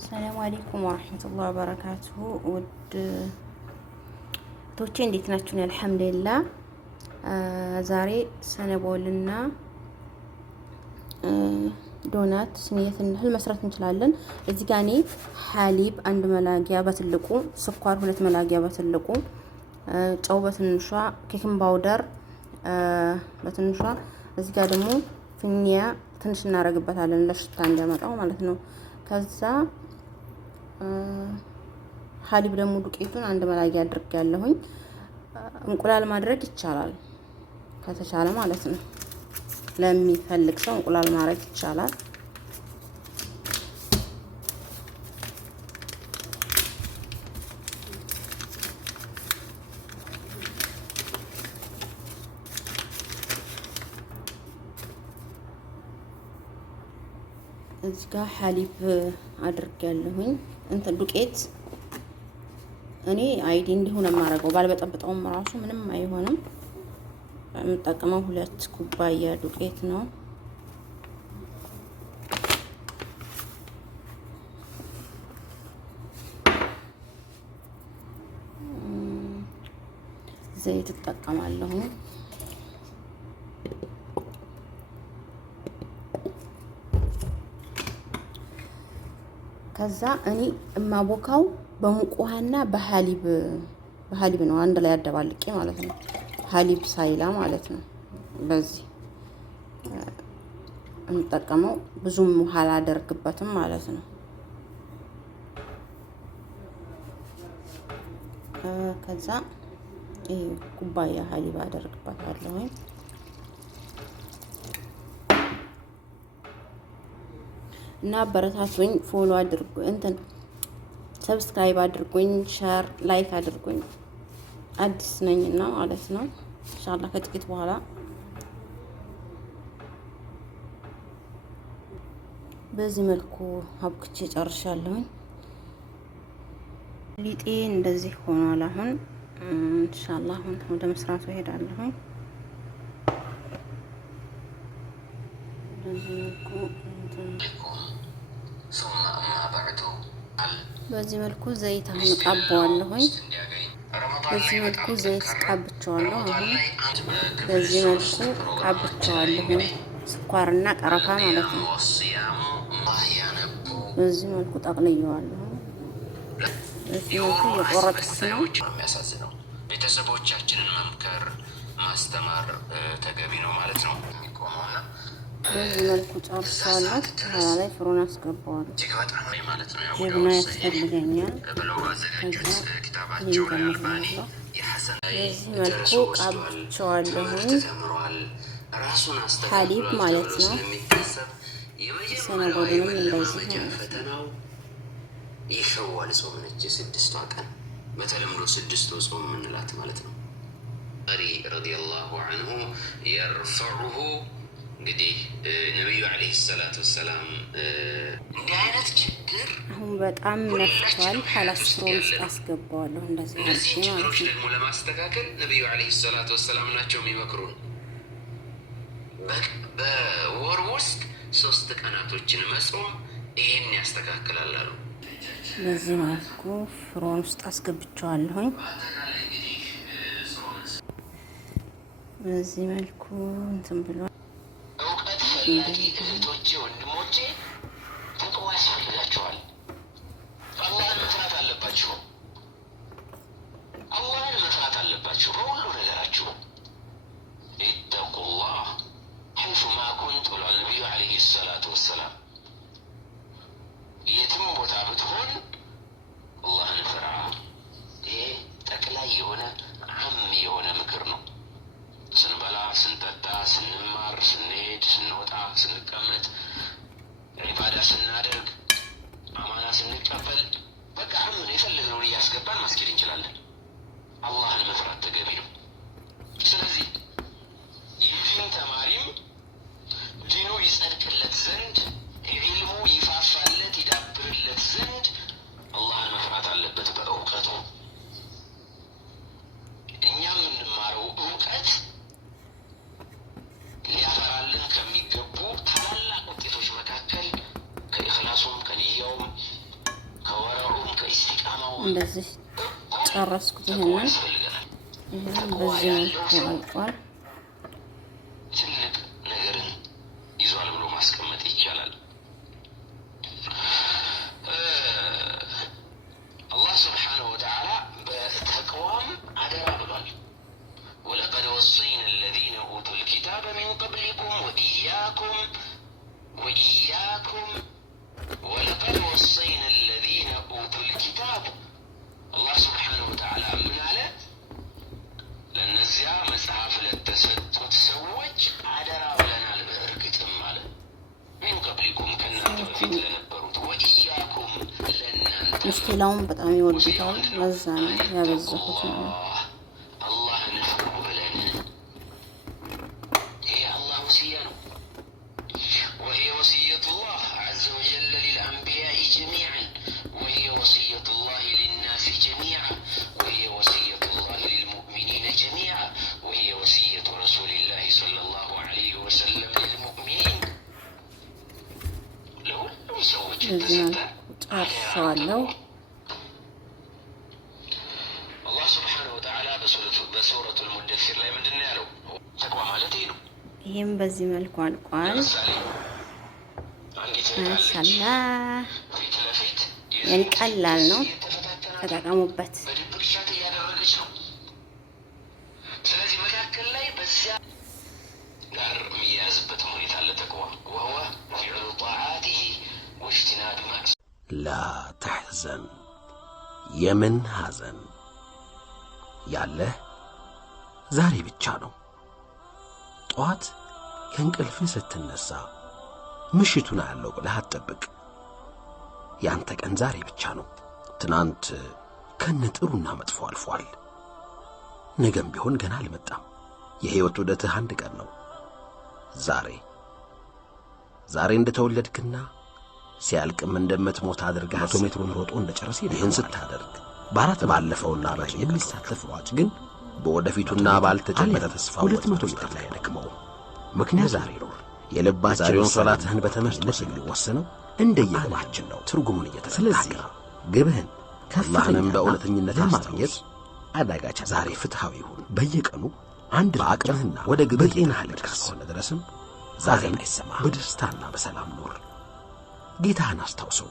ሰላም አለይኩም ወራህመቱላሂ ወበረካቱሁ። ውድ ቶቼ እንዴት ናችሁ? አልሐምዱሊላህ። ዛሬ ሰነቦልና ዶናት ስንየት እንህል መስራት እንችላለን። እዚህ ጋር እኔ ሐሊብ 1 መላጊያ በትልቁ፣ ስኳር 2 መላጊያ በትልቁ፣ ጨው በትንሿ፣ ኬኪንግ ፓውደር በትንሿ፣ እዚህ ጋር ደግሞ ፍኒያ ትንሽ እናደርግበታለን ለሽታ እንዲያመጣው ማለት ነው። ከዛ ሐሊብ ደግሞ ዱቄቱን 1 መላጊያ አድርጌያለሁኝ። እንቁላል ማድረግ ይቻላል ከተቻለ ማለት ነው። ለሚፈልግ ሰው እንቁላል ማድረግ ይቻላል። እዚህ ጋር ሐሊብ አድርጌያለሁኝ። እንትን ዱቄት እኔ አይዲ እንዲሆን የማደርገው ባልበጠብጠውም ራሱ ምንም አይሆንም። የምጠቀመው 2 ኩባያ ዱቄት ነው። ዘይት እጠቀማለሁ። ከዛ እኔ እማቦካው በሙቅ ውሃና በሐሊብ ነው አንድ ላይ አደባልቄ ማለት ነው። ሐሊብ ሳይላ ማለት ነው። በዚህ እንጠቀመው ብዙም ውሃ አላደርግበትም ማለት ነው። ከዛ ይሄ ኩባያ ሐሊብ አደርግበታለሁ። እና አበረታቱኝ፣ ፎሎ አድርጉ፣ እንትን ሰብስክራይብ አድርጉኝ፣ ሼር ላይክ አድርጉኝ። አዲስ ነኝና ማለት ነው። ኢንሻአላህ ከጥቂት በኋላ በዚህ መልኩ አብክቼ ጨርሻለሁኝ። ሊጤ እንደዚህ ሆኗል። አሁን ኢንሻአላህ አሁን ወደ መስራቱ እሄዳለሁኝ። በዚህ መልኩ ዘይት አሁን ቀባዋለሁኝ። በዚህ መልኩ ዘይት ቀብቼዋለሁ። አሁን በዚህ መልኩ ቀብቼዋለሁኝ። ስኳርና ቀረፋ ማለት ነው። በዚህ መልኩ ጠቅልየዋለሁ። በዚህ መልኩ እየቆረጥኩት ነው። የሚያሳዝነው ቤተሰቦቻችንን መምከር ማስተማር ተገቢ ነው ማለት ነው የሚቆመውና በዚህ መልኩ ጨርሻለሁ። በኋላ ላይ ፍሩን አስገባዋለሁ። ጀብና ያስፈልገኛል። በዚህ መልኩ ቀብቼዋለሁኝ። ሐሊብ ማለት ነው። ሰነጎድንም እንደዚህ ነው። የሸዋል ጾም ነች፣ 6ቷ ቀን በተለምዶ 6ቱ ጾም የምንላት ማለት ነው። አሊ ረዲየላሁ ዐንሁ የርፈዑሁ እንግዲህ ነብዩ አለይሂ ሰላቱ ወሰላም እንዲህ አይነት ችግር አሁን በጣም ነፍቷል። ሐላስሮን ውስጥ አስገባዋለሁ እንደዚህ ማለት ነው። ደግሞ ለማስተካከል ነብዩ አለይሂ ሰላቱ ወሰላም ናቸው የሚመክሩን። በወር ውስጥ 3 ቀናቶችን መጾም ይሄን ያስተካክላል አሉ። በዚህ መልኩ ፍሮን ውስጥ አስገብቼዋለሁኝ። በዚህ መልኩ እንትን ብሏል። እውቀት ፈላጊ እህቶቼ ወንድሞቼ ተቅዋ ያስፈልጋቸዋል። አላህን መፍራት አለባችሁ። አላህን መፍራት አለባችሁ በሁሉ ነገራችሁ። ኢተቁላህ ሐይሱማ ኩንቱ ብሏል ነቢዩ ዓለይሂ ሰላቱ ወሰላም። የትም ቦታ ብትሆን አላህን ፍራ። ይሄ ጠቅላይ የሆነ ዓም የሆነ ምክር ነው። ስንበላ፣ ስንጠጣ፣ ስንማር፣ ስንሄድ፣ ስንወጣ፣ ስንቀመጥ እንደዚህ ጨረስኩት። ይሄንን በዚህ መልኩ አልቋል። ትልቅ ነገርን ይዟል ብሎ ማስቀመጥ ይቻላል። አላህ ስብሓነሁ ወተዓላ በተቅዋም አደራ ብሏል። ወለቀድ ወሰይና አለዚነ ኡቱል ኪታበ ሚን ቀብሊኩም ወኢያኩም ወለቀድ ወሰይና አለዚነ ኡቱል ኪታብ አላህ ስብሓነሁ ወተዓላ ምን አለ? ለእነዚያ መጽሐፍ ለተሰጡት ሰዎች አደራ ብለናል። በእርግጥም አለ ሚን ቀብሊኩም ከእናንተ በፊት ለነበሩት ወኢያኩም ለእናንተ። ሙሽኪላውን በጣም ይወዱታል። ለዛ ነው ያበዛሁት ነው። አላህን ፍሩ ብለን ይሄ አላህ ወሲያ ነው። وهي وصية الله عز وجل للأنبياء جميعا وهي وصية الله للناس جميعا وهي وصية الله للمؤمنين جميعا وهي وصية رسول الله صلى الله عليه وسلم للمؤمنين لهم سوى الله سبحانه وتعالى بسورة المدثر لا يمدن له تقوى مالتين ይሄም በዚህ መልኩ አልቋል። ማሻአላ ያን ቀላል ነው፣ ተጠቀሙበት። ስለዚህ መካከል ላይ በዚያ ጋር የሚያዝበት ሁኔታ አለ። ተቅዋ وهو فعل طاعاته واجتناب معصيته لا تحزن የምን ሐዘን ያለህ ዛሬ ብቻ ነው። ጠዋት ከእንቅልፍ ስትነሳ ምሽቱን አያለው ብለህ አትጠብቅ። ያንተ ቀን ዛሬ ብቻ ነው። ትናንት ከነጥሩና መጥፎ አልፏል። ነገም ቢሆን ገና አልመጣም። የህይወት ውደትህ አንድ ቀን ነው። ዛሬ እንደተወለድክና ሲያልቅም እንደምትሞት አድርገህ 100 ሜትሩን ሮጦ እንደጨረሰ ይህን ስታደርግ በአራት ባለፈውና ላይ የሚሳተፍ ሯጭ ግን በወደፊቱና ባልተጨበጠ ተስፋ 200 ሜትር ላይ ደክመው ምክንያት ዛሬ ነው። የልባችንን ሶላትህን በተመስጠት የሚወሰነው እንደየግባችን ነው። ትርጉሙን እየተረዳህ ግብህን ከአላህም በእውነተኝነት ለማግኘት አዳጋች ዛሬ ፍትሃዊ ይሁን። በየቀኑ አንድ በአቅምህና ወደ ግብህ ጤናህ እስከሆነ ድረስም ዛሬን በደስታና በሰላም ኑር። ጌታህን አስታውሰው፣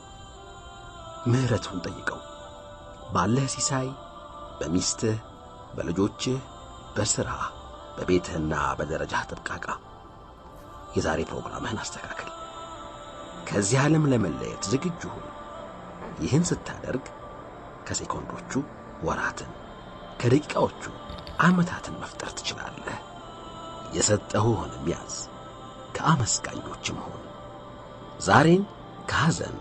ምህረቱን ጠይቀው። ባለህ ሲሳይ በሚስትህ፣ በልጆችህ፣ በሥራ፣ በቤትህና በደረጃህ ጥብቃቃ የዛሬ ፕሮግራምህን አስተካክል። ከዚህ ዓለም ለመለየት ዝግጁ ሁን። ይህን ስታደርግ ከሴኮንዶቹ ወራትን፣ ከደቂቃዎቹ ዓመታትን መፍጠር ትችላለህ። የሰጠሁህንም ያዝ፣ ከአመስጋኞችም ሁን። ዛሬን ከሐዘን፣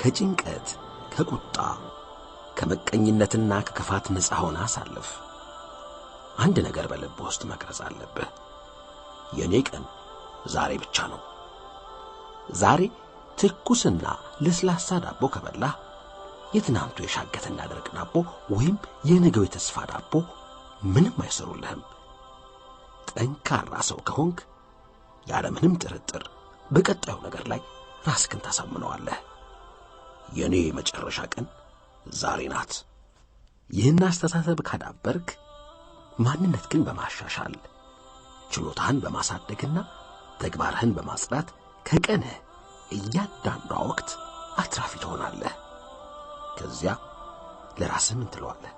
ከጭንቀት፣ ከቁጣ፣ ከመቀኝነትና ከክፋት ነፃ ሆነ አሳልፍ። አንድ ነገር በልብህ ውስጥ መቅረጽ አለብህ። የኔ ቀን ዛሬ ብቻ ነው። ዛሬ ትኩስና ለስላሳ ዳቦ ከበላህ የትናንቱ የሻገተና ደረቅ ዳቦ ወይም የነገው የተስፋ ዳቦ ምንም አይሰሩልህም። ጠንካራ ሰው ከሆንክ ያለ ምንም ጥርጥር በቀጣዩ ነገር ላይ ራስህን ታሳምነዋለህ። የኔ መጨረሻ ቀን ዛሬ ናት። ይህን አስተሳሰብ ካዳበርክ ማንነት ግን በማሻሻል ችሎታህን በማሳደግና ተግባርህን በማጽዳት ከቀንህ እያንዳንዷ ወቅት አትራፊ ትሆናለህ። ከዚያ ለራስህ ምን ትለዋለህ?